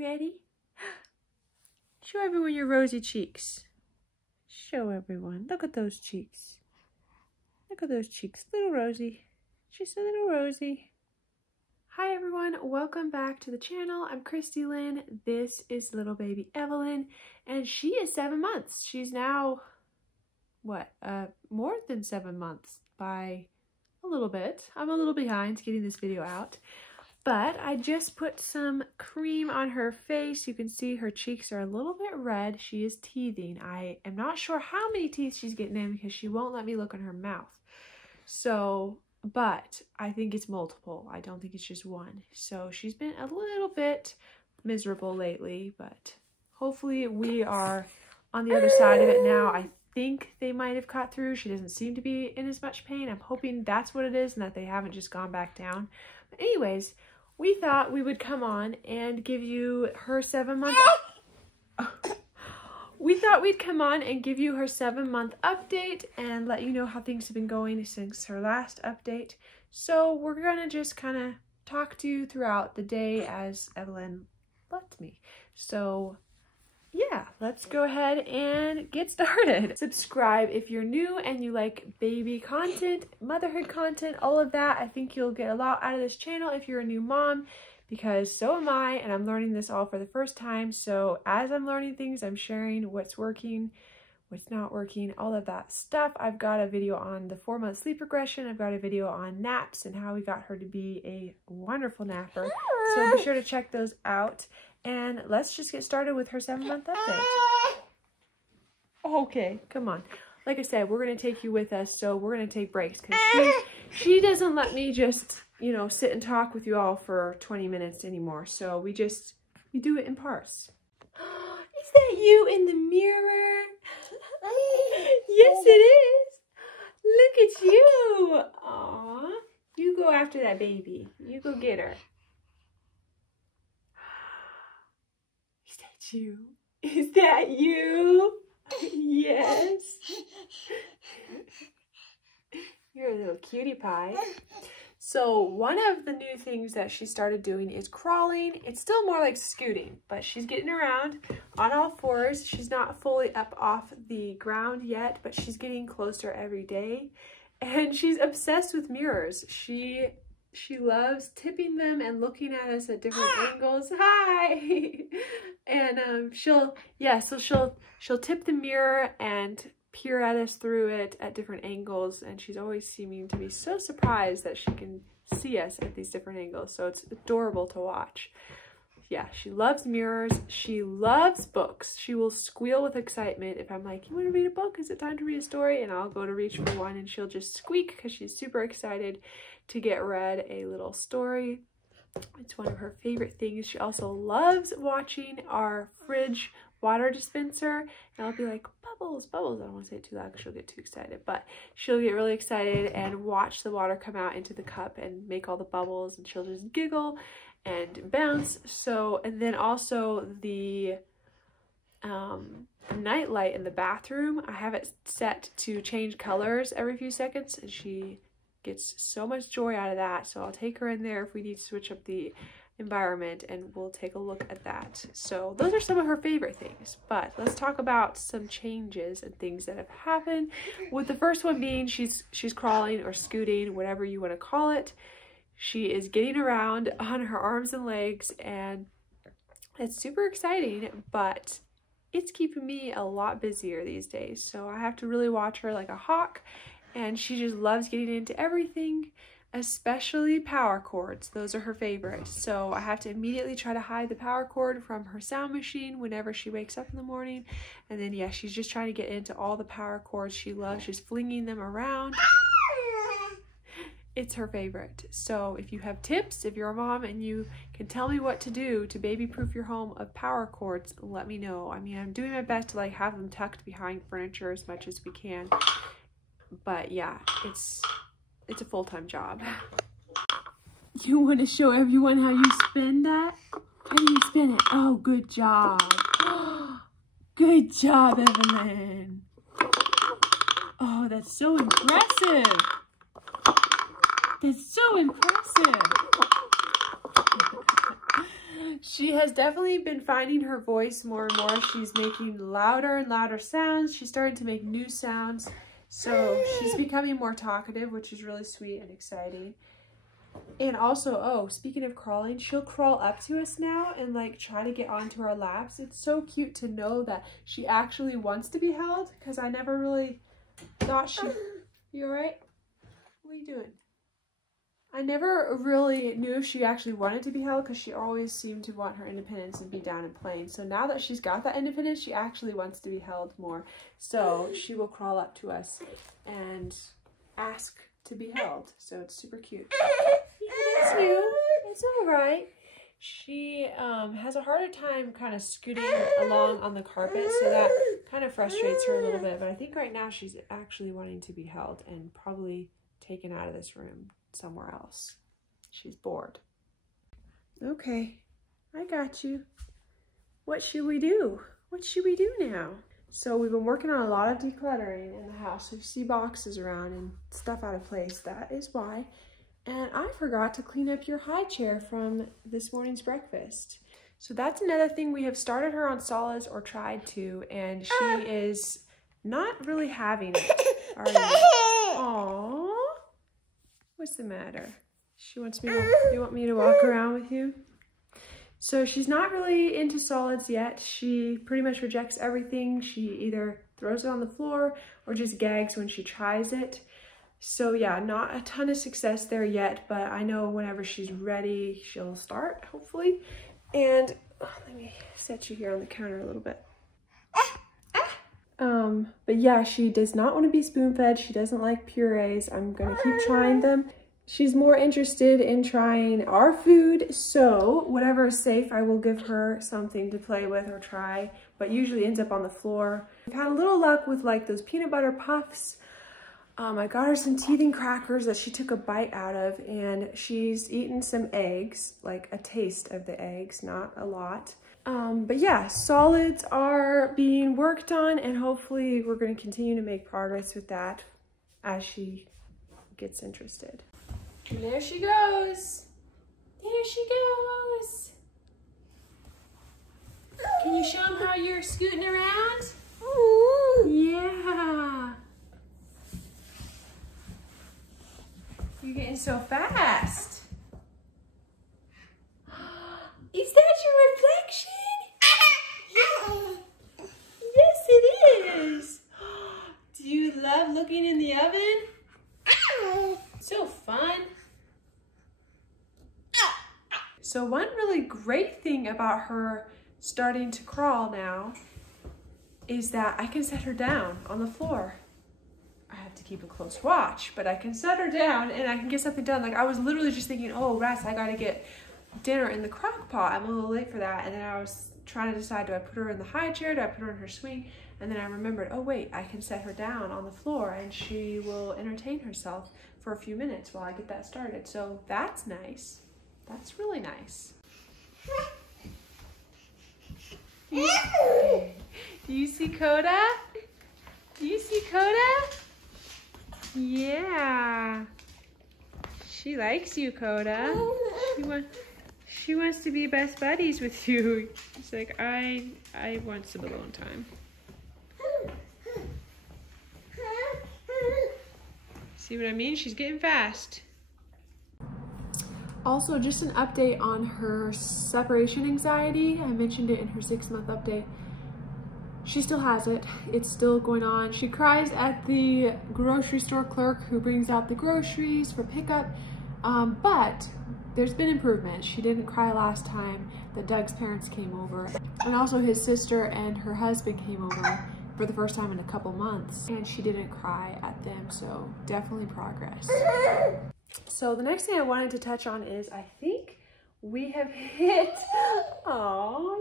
You ready? Show everyone your rosy cheeks. Show everyone. Look at those cheeks. Look at those cheeks. Little Rosie. She's a little Rosie. Hi everyone, welcome back to the channel. I'm Christy Lynn. This is little baby Evelyn, and she is 7 months. She's now, what, more than 7 months by a little bit. I'm a little behind getting this video out, but I just put some cream on her face. You can see her cheeks are a little bit red. She is teething. I am not sure how many teeth she's getting in because she won't let me look in her mouth. So, but I think it's multiple. I don't think it's just one. So she's been a little bit miserable lately, but hopefully we are on the other side of it now. I think they might have cut through. She doesn't seem to be in as much pain. I'm hoping that's what it is and that they haven't just gone back down. But anyways, we thought we would come on and give you her 7-month We thought we'd come on and give you her 7-month update and let you know how things have been going since her last update. So we're gonna just kind of talk to you throughout the day as Evelyn lets me. So yeah, let's go ahead and get started. Subscribe if you're new and you like baby content, motherhood content, all of that. I think you'll get a lot out of this channel if you're a new mom, because so am I, and I'm learning this all for the first time. So as I'm learning things, I'm sharing what's working, what's not working, all of that stuff. I've got a video on the 4-month sleep regression. I've got a video on naps and how we got her to be a wonderful napper. So be sure to check those out. And let's just get started with her 7-month update. Okay, come on. Like I said, we're going to take you with us, so we're going to take breaks because she doesn't let me just, you know, sit and talk with you all for 20 minutes anymore. So we do it in parts. Is that you in the mirror? Yes, it is. Look at you. Aw. You go after that baby. You go get her. Is that you? Is that you? Yes. You're a little cutie pie. So one of the new things that she started doing is crawling. It's still more like scooting, but she's getting around on all fours. She's not fully up off the ground yet, but she's getting closer every day. And she's obsessed with mirrors. She loves tipping them and looking at us at different angles. Hi! And she'll tip the mirror and peer at us through it at different angles, and she's always seeming to be so surprised that she can see us at these different angles. So it's adorable to watch. Yeah, she loves mirrors. She loves books. She will squeal with excitement if I'm like, you want to read a book? Is it time to read a story? And I'll go to reach for one and she'll just squeak because she's super excited to get read a little story. It's one of her favorite things. She also loves watching our fridge water dispenser, and I'll be like, bubbles, bubbles. I don't want to say it too loud because she'll get too excited, but she'll get really excited and watch the water come out into the cup and make all the bubbles, and she'll just giggle and bounce. So, and then also the night light in the bathroom, I have it set to change colors every few seconds, and she gets so much joy out of that. So I'll take her in there if we need to switch up the environment, and we'll take a look at that. So those are some of her favorite things, but let's talk about some changes and things that have happened, with the first one being she's crawling or scooting, whatever you want to call it. She is getting around on her arms and legs, and it's super exciting, but it's keeping me a lot busier these days. So I have to really watch her like a hawk, and she just loves getting into everything, especially power cords. Those are her favorite. So I have to immediately try to hide the power cord from her sound machine whenever she wakes up in the morning. And then, yeah, she's just trying to get into all the power cords. She loves just flinging them around. It's her favorite. So if you have tips, if you're a mom and you can tell me what to do to baby-proof your home of power cords, let me know. I mean, I'm doing my best to like have them tucked behind furniture as much as we can. But yeah, it's a full-time job. You want to show everyone how you spin that? How do you spin it? Oh, good job. Good job, Evelyn. Oh, that's so impressive. That's so impressive. She has definitely been finding her voice more and more. She's making louder and louder sounds. She's starting to make new sounds. So she's becoming more talkative, which is really sweet and exciting. And also, oh, speaking of crawling, she'll crawl up to us now and like try to get onto our laps. It's so cute to know that she actually wants to be held, because I never really thought she... You all right? What are you doing? I never really knew if she actually wanted to be held, because she always seemed to want her independence and be down and playing. So now that she's got that independence, she actually wants to be held more. So she will crawl up to us and ask to be held. So it's super cute. It's you. It's all right. She has a harder time kind of scooting along on the carpet, so that kind of frustrates her a little bit. But I think right now she's actually wanting to be held and probably taken out of this room somewhere else. She's bored. Okay, I got you. What should we do? What should we do now? So we've been working on a lot of decluttering in the house. We see boxes around and stuff out of place. That is why. And I forgot to clean up your high chair from this morning's breakfast. So that's another thing. We have started her on solids, or tried to, and she is not really having it. Are you? Aww. What's the matter? She wants me to, you want me to walk around with you? So she's not really into solids yet. She pretty much rejects everything. She either throws it on the floor or just gags when she tries it. So yeah, not a ton of success there yet, but I know whenever she's ready, she'll start, hopefully. And let me set you here on the counter a little bit. But yeah, she does not want to be spoon-fed. She doesn't like purees. I'm gonna keep trying them. She's more interested in trying our food, so whatever is safe, I will give her something to play with or try, but usually ends up on the floor. We've had a little luck with like those peanut butter puffs. I got her some teething crackers that she took a bite out of, and she's eaten some eggs, like a taste of the eggs, not a lot. But yeah, solids are being worked on, and hopefully we're going to continue to make progress with that as she gets interested. And there she goes. There she goes. Can you show them how you're scooting around? Yeah. You're getting so fast. Is that your reflection? Yes, it is. Do you love looking in the oven? So fun. So one really great thing about her starting to crawl now is that I can set her down on the floor. I have to keep a close watch, but I can set her down and I can get something done. Like I was literally just thinking, oh, Russ, I gotta get dinner in the crock pot. I'm a little late for that. And then I was trying to decide, do I put her in the high chair? Do I put her in her swing? And then I remembered, oh wait, I can set her down on the floor and she will entertain herself for a few minutes while I get that started. So that's nice. That's really nice. Do you see Coda? Do you see Coda? Yeah. She likes you, Coda. She wants to be best buddies with you. She's like, I want some alone time. See what I mean? She's getting fast. Also, just an update on her separation anxiety. I mentioned it in her 6-month update. She still has it. It's still going on. She cries at the grocery store clerk who brings out the groceries for pickup, but there's been improvement. She didn't cry last time that Doug's parents came over, and also his sister and her husband came over for the first time in a couple months, and she didn't cry at them, so definitely progress. So the next thing I wanted to touch on is I think we have hit, oh,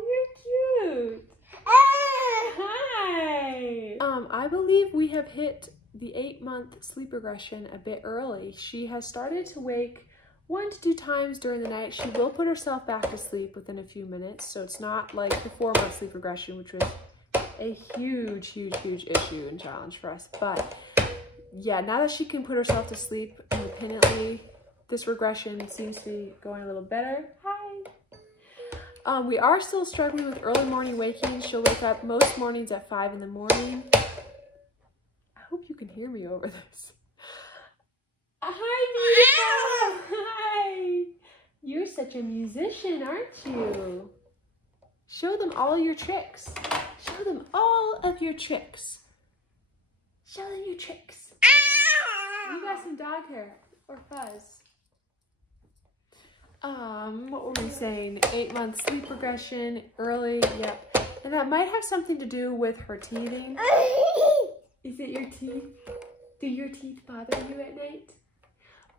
you're cute. Hi. I believe we have hit the 8-month sleep regression a bit early. She has started to wake 1 to 2 times during the night. She will put herself back to sleep within a few minutes, so it's not like the 4-month sleep regression, which was a huge issue and challenge for us. But yeah, now that she can put herself to sleep independently, this regression seems to be going a little better. Hi. We are still struggling with early morning waking. She'll wake up most mornings at 5 in the morning. I hope you can hear me over this. Hi, beautiful. Hi. You're such a musician, aren't you? Show them all your tricks. Show them all of your tricks. Show them your tricks. You got some dog hair or fuzz. What were we saying? 8 months sleep regression, early, yep. And that might have something to do with her teething. Is it your teeth? Do your teeth bother you at night?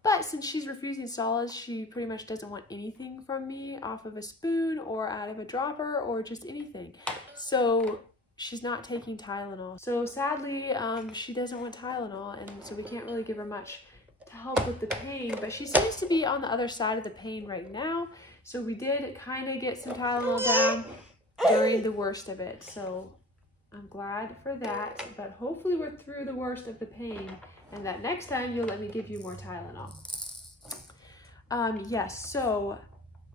But since she's refusing solids, she pretty much doesn't want anything from me off of a spoon or out of a dropper or just anything. So she's not taking Tylenol. So sadly, she doesn't want Tylenol, and so we can't really give her much to help with the pain, but she seems to be on the other side of the pain right now. So we did kind of get some Tylenol down during the worst of it. So I'm glad for that, but hopefully we're through the worst of the pain and that next time you'll let me give you more Tylenol. Yes, so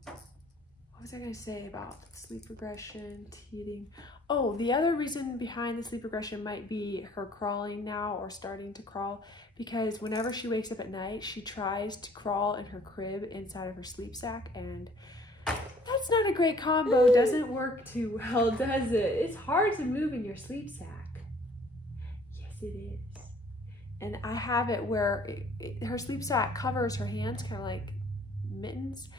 what was I gonna say about sleep regression, teething? Oh, the other reason behind the sleep regression might be her crawling now or starting to crawl, because whenever she wakes up at night, she tries to crawl in her crib inside of her sleep sack, and that's not a great combo. Doesn't work too well, does it? It's hard to move in your sleep sack. Yes, it is. And I have it where her sleep sack covers her hands, kind of like mittens.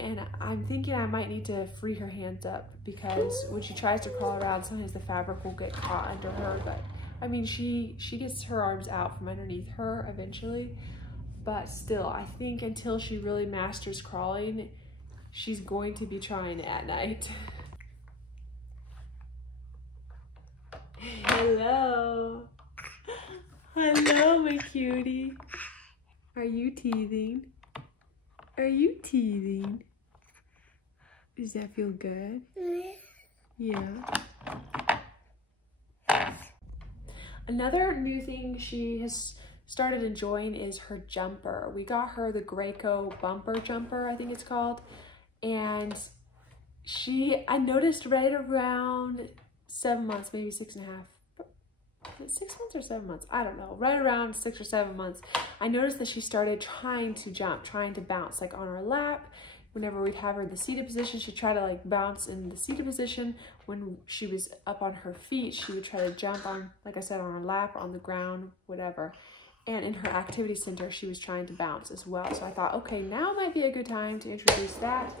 And I'm thinking I might need to free her hands up, because when she tries to crawl around, sometimes the fabric will get caught under her. But I mean, she gets her arms out from underneath her eventually. But still, I think until she really masters crawling, she's going to be trying it at night. Hello. Hello, my cutie. Are you teething? Are you teething? Does that feel good? Yeah. Another new thing she has started enjoying is her jumper. We got her the Graco Bumper Jumper, I think it's called. And I noticed right around 7 months, maybe 6.5. 6 months or 7 months? I don't know. Right around 6 or 7 months, I noticed that she started trying to jump, trying to bounce, like on her lap. Whenever we'd have her in the seated position, she'd try to like bounce in the seated position. When she was up on her feet, she would try to jump on, like I said, on her lap or on the ground, whatever. And in her activity center, she was trying to bounce as well. So I thought, okay, now might be a good time to introduce that.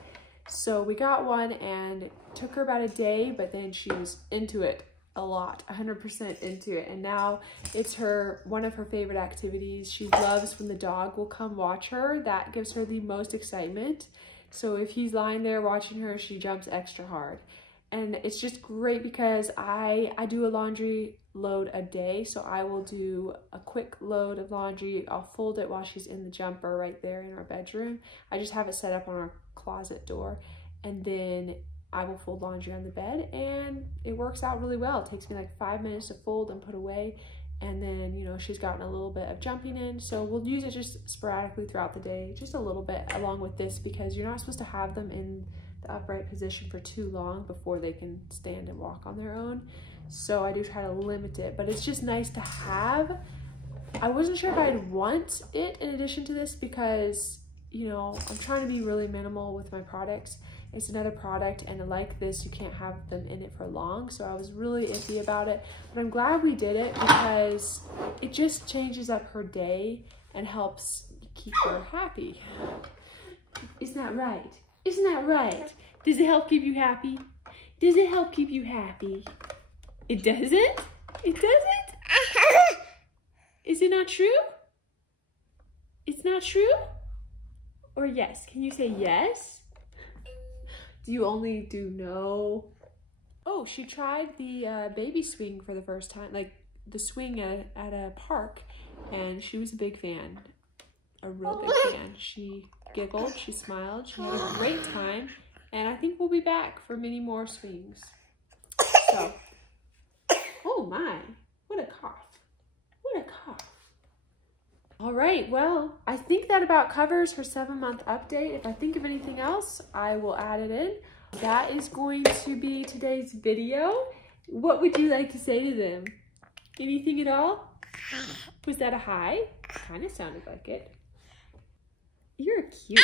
So we got one, and it took her about a day, but then she was into it a lot, 100% into it. And now it's one of her favorite activities. She loves when the dog will come watch her. That gives her the most excitement. So if he's lying there watching her, she jumps extra hard. And it's just great because I do a laundry load a day. So I will do a quick load of laundry. I'll fold it while she's in the jumper right there in our bedroom. I just have it set up on our closet door, and then I will fold laundry on the bed, and it works out really well. It takes me like 5 minutes to fold and put away. And then, you know, she's gotten a little bit of jumping in. So we'll use it just sporadically throughout the day, just a little bit along with this, because you're not supposed to have them in the upright position for too long before they can stand and walk on their own. So I do try to limit it, but it's just nice to have. I wasn't sure if I'd want it in addition to this because, you know, I'm trying to be really minimal with my products. It's another product, and like this, you can't have them in it for long. So I was really iffy about it, but I'm glad we did it because it just changes up her day and helps keep her happy. Isn't that right? Isn't that right? Does it help keep you happy? Does it help keep you happy? It doesn't? It doesn't? Is it not true? It's not true? Or yes? Can you say yes? Do you only do no? Oh, she tried the baby swing for the first time, like the swing at a park, and she was a big fan, a real big fan. She giggled, she smiled, she had a great time, and I think we'll be back for many more swings. So, oh my, what a cough, what a cough. All right, well, I think that about covers her 7-month update. If I think of anything else, I will add it in. that is going to be today's video. What would you like to say to them? Anything at all? Was that a hi? Kind of sounded like it. You're cute.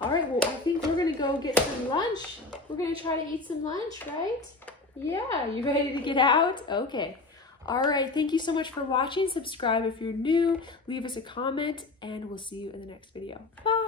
All right, well, I think we're gonna go get some lunch. We're gonna try to eat some lunch, right? Yeah, you ready to get out? Okay. All right, thank you so much for watching. Subscribe if you're new, leave us a comment, and we'll see you in the next video. Bye.